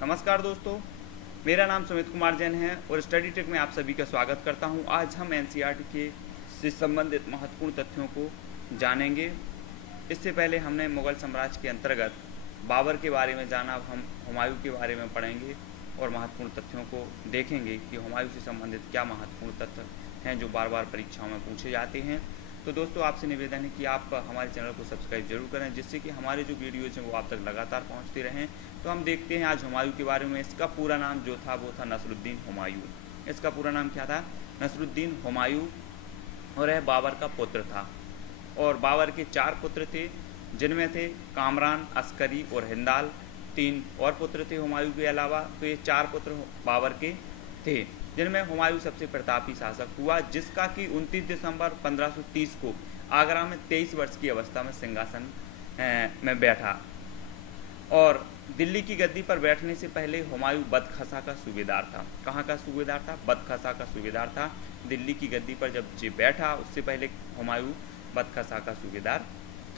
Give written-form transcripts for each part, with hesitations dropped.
नमस्कार दोस्तों, मेरा नाम सुमित कुमार जैन है और स्टडी ट्रिक में आप सभी का स्वागत करता हूं। आज हम एनसीईआरटी के से संबंधित महत्वपूर्ण तथ्यों को जानेंगे। इससे पहले हमने मुगल साम्राज्य के अंतर्गत बाबर के बारे में जाना, अब हम हुमायूं के बारे में पढ़ेंगे और महत्वपूर्ण तथ्यों को देखेंगे कि हुमायूं से संबंधित क्या महत्वपूर्ण तथ्य हैं जो बार बार परीक्षाओं में पूछे जाते हैं। तो दोस्तों, आपसे निवेदन है कि आप हमारे चैनल को सब्सक्राइब जरूर करें, जिससे कि हमारे जो वीडियोज़ हैं वो आप तक लगातार पहुंचते रहें। तो हम देखते हैं आज हुमायूं के बारे में। इसका पूरा नाम जो था वो था नसरुद्दीन हुमायूं। इसका पूरा नाम क्या था? नसरुद्दीन हुमायूं। और यह बाबर का पुत्र था। और बाबर के 4 पुत्र थे, जिनमें थे कामरान, अस्करी और हिंदाल। 3 और पुत्र थे हुमायूं के अलावा। तो ये 4 पुत्र बाबर के थे, जिनमें हुमायूं सबसे प्रतापी शासक हुआ, जिसका कि 29 दिसंबर 1530 को आगरा में 23 वर्ष की अवस्था में सिंहासन में बैठा। और दिल्ली की गद्दी पर बैठने से पहले हुमायूं बदखसा का सूबेदार था। कहाँ का सूबेदार था? बदखसा का सूबेदार था। दिल्ली की गद्दी पर जब जी बैठा, उससे पहले हुमायूं बदखसा का सूबेदार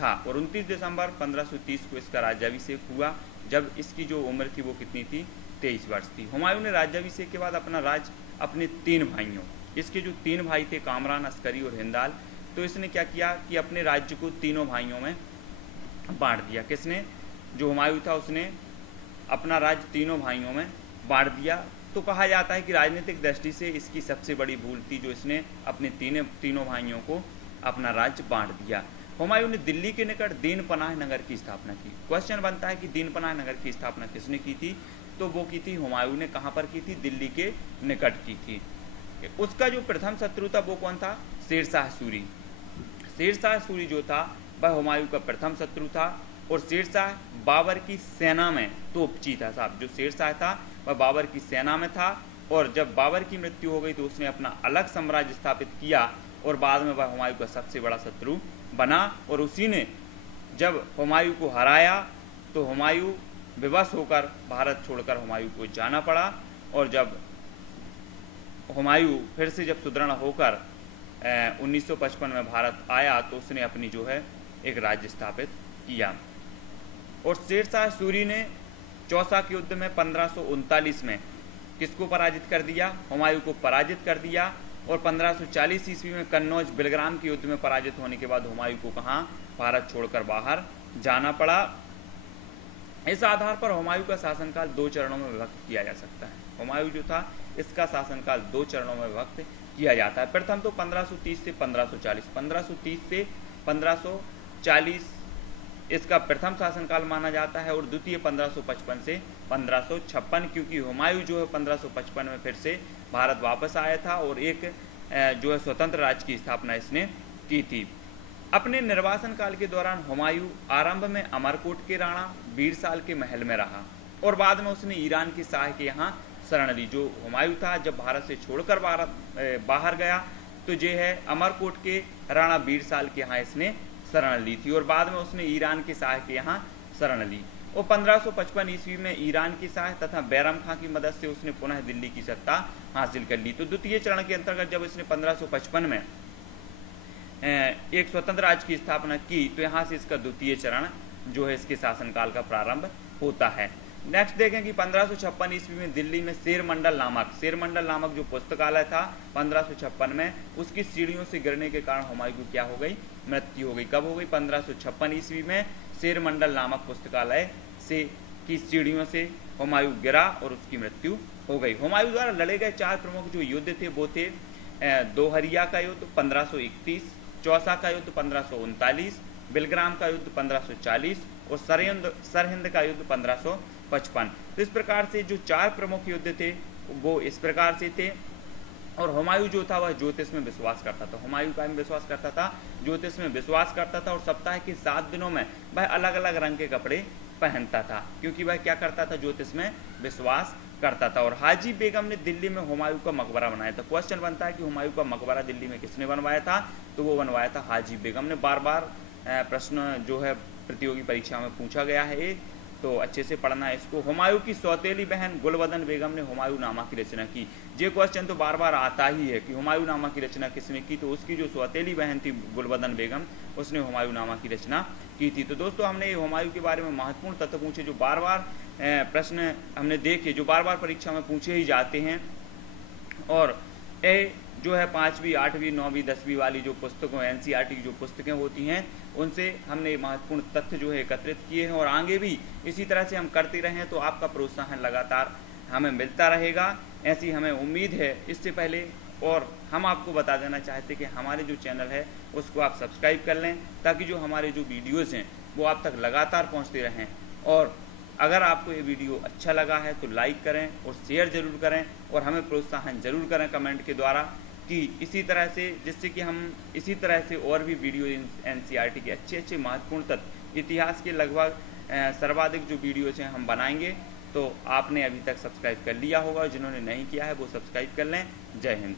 था। और 29 दिसंबर 1530 को इसका राज्याभिषेक हुआ, जब इसकी जो उम्र थी वो कितनी थी? 23 वर्ष थी। हुमायूं ने राज्याभिषेक के बाद अपना राज अपने 3 भाइयों, इसके जो 3 भाई थे कामरान, अस्करी और हिंदाल, तो इसने क्या किया कि अपने राज्य को तीनों भाइयों में बांट दिया। किसने? जो हुमायूं था उसने अपना राज्य तीनों भाइयों में बांट दिया। तो कहा जाता है कि राजनीतिक दृष्टि से इसकी सबसे बड़ी भूल थी जो इसने अपने तीनों भाइयों को अपना राज्य बांट दिया। हुमायूं ने दिल्ली के निकट दीन पनाह नगर की स्थापना की। क्वेश्चन बनता है कि दीन पनाह नगर की स्थापना किसने की थी? तो वो की थी हुमायूं ने। कहाँ पर की थी? दिल्ली के निकट की थी। उसका जो प्रथम शत्रु था वो कौन था? शेरशाह सूरी। शेरशाह सूरी जो था वह हुमायूं का प्रथम शत्रु था। और शेरशाह बाबर की सेना में तोपची था साहब। जो शेरशाह था वह बाबर की सेना में था। और जब बाबर की मृत्यु हो गई तो उसने अपना अलग साम्राज्य स्थापित किया और बाद में वह हुमायूं का सबसे बड़ा शत्रु बना। और उसी ने जब हुमायूं को हराया तो हुमायूं विवश होकर भारत छोड़कर हुमायूं को जाना पड़ा। और जब हुमायूं फिर से जब सुदृढ़ होकर 1955 में भारत आया तो उसने अपनी जो है एक राज्य स्थापित किया। और शेरशाह सूरी ने चौसा के युद्ध में 1539 में किसको पराजित कर दिया? हुमायूं को पराजित कर दिया। और 1540 ईस्वी में कन्नौज बिलग्राम के युद्ध में पराजित होने के बाद हुमायूं को कहाँ? भारत छोड़कर बाहर जाना पड़ा। इस आधार पर हुमायूं का शासनकाल 2 चरणों में विभक्त किया जा सकता है। हुमायूं जो था इसका शासनकाल 2 चरणों में विभक्त किया जाता है। प्रथम तो 1530 से 1540, 1530 से 1540 इसका प्रथम शासनकाल माना जाता है। और द्वितीय 1555 से 1556, क्योंकि हुमायूं जो है 1555 में फिर से भारत वापस आया था और एक जो है स्वतंत्र राज्य की स्थापना इसने की थी। अपने निर्वासन काल के दौरान हुमायूं आरंभ में अमरकोट के राणा बीरसाल के महल में रहा और बाद में उसने ईरान के शाह के यहाँ शरण ली। जो हुमायूं था जब भारत से छोड़कर बाहर गया तो जो है अमरकोट के राणा बीरसाल के यहाँ इसने शरण ली थी और बाद में उसने ईरान के शाह के यहाँ शरण ली। और 1555 ईस्वी में ईरान के शाह तथा बैरम खां की मदद से उसने पुनः दिल्ली की सत्ता हासिल कर ली। तो द्वितीय चरण के अंतर्गत जब इसने 1555 में एक स्वतंत्र राज्य की स्थापना की तो यहाँ से इसका द्वितीय चरण जो है इसके शासनकाल का प्रारंभ होता है। नेक्स्ट देखें कि 1556 ईस्वी में दिल्ली में शेर मंडल नामक जो पुस्तकालय था 1556 में, उसकी सीढ़ियों से गिरने के कारण हुमायूं को क्या हो गई? मृत्यु हो गई। कब हो गई? 1556 ईस्वी में शेर मंडल नामक पुस्तकालय से की सीढ़ियों से हुमायूं गिरा और उसकी मृत्यु हो गई। हुमायूं द्वारा लड़े गए 4 प्रमुख जो युद्ध थे वो थे दोहरिया का युद्ध 1531, चौसा का युद्ध 1539, बिलग्राम का युद्ध 1540 और सरहिंद का युद्ध 1555। तो इस प्रकार से जो 4 प्रमुख युद्ध थे वो इस प्रकार से थे। और हुमायूं जो था वह ज्योतिष में विश्वास करता था। हुमायूं का विश्वास करता था? ज्योतिष में विश्वास करता था। और सप्ताह के 7 दिनों में वह अलग अलग रंग के कपड़े पहनता था, क्योंकि वह क्या करता था? ज्योतिष में विश्वास करता था। और हाजी बेगम ने दिल्ली में हुमायूं का मकबरा बनाया था। क्वेश्चन बनता है कि हुमायूं का मकबरा दिल्ली में किसने बनवाया था? तो वो बनवाया था हाजी बेगम ने। बार बार प्रश्न जो है प्रतियोगी परीक्षा में पूछा गया है। तो अच्छे से पढ़ना है इसको। हुमायूं की सौतेली बहन गुलबदन बेगम ने हुमायूं नामा की रचना की। ये क्वेश्चन तो बार बार आता ही है कि हुमायूं नामा की रचना किसने की, तो उसकी जो सौतेली बहन थी गुलबदन बेगम, उसने हुमायूं नामा की रचना की थी। तो दोस्तों हमने हुमायूं के बारे में महत्वपूर्ण तथ्य पूछे, जो बार बार प्रश्न हमने देखे, जो बार बार परीक्षा में पूछे ही जाते हैं। और जो है 5वीं 8वीं 9वीं 10वीं वाली जो पुस्तकों एनसीईआरटी की जो पुस्तकें होती हैं, उनसे हमने महत्वपूर्ण तथ्य जो है एकत्रित किए हैं, और आगे भी इसी तरह से हम करते रहें तो आपका प्रोत्साहन लगातार हमें मिलता रहेगा, ऐसी हमें उम्मीद है। इससे पहले और हम आपको बता देना चाहते कि हमारे जो चैनल है उसको आप सब्सक्राइब कर लें, ताकि जो हमारे जो वीडियोज़ हैं वो आप तक लगातार पहुँचते रहें। और अगर आपको ये वीडियो अच्छा लगा है तो लाइक करें और शेयर ज़रूर करें, और हमें प्रोत्साहन ज़रूर करें कमेंट के द्वारा, कि इसी तरह से, जिससे कि हम इसी तरह से और भी वीडियो एनसीईआरटी के अच्छे महत्वपूर्ण तथ्य, इतिहास के लगभग सर्वाधिक जो वीडियोज़ हैं हम बनाएंगे। तो आपने अभी तक सब्सक्राइब कर लिया होगा, और जिन्होंने नहीं किया है वो सब्सक्राइब कर लें। जय हिंद।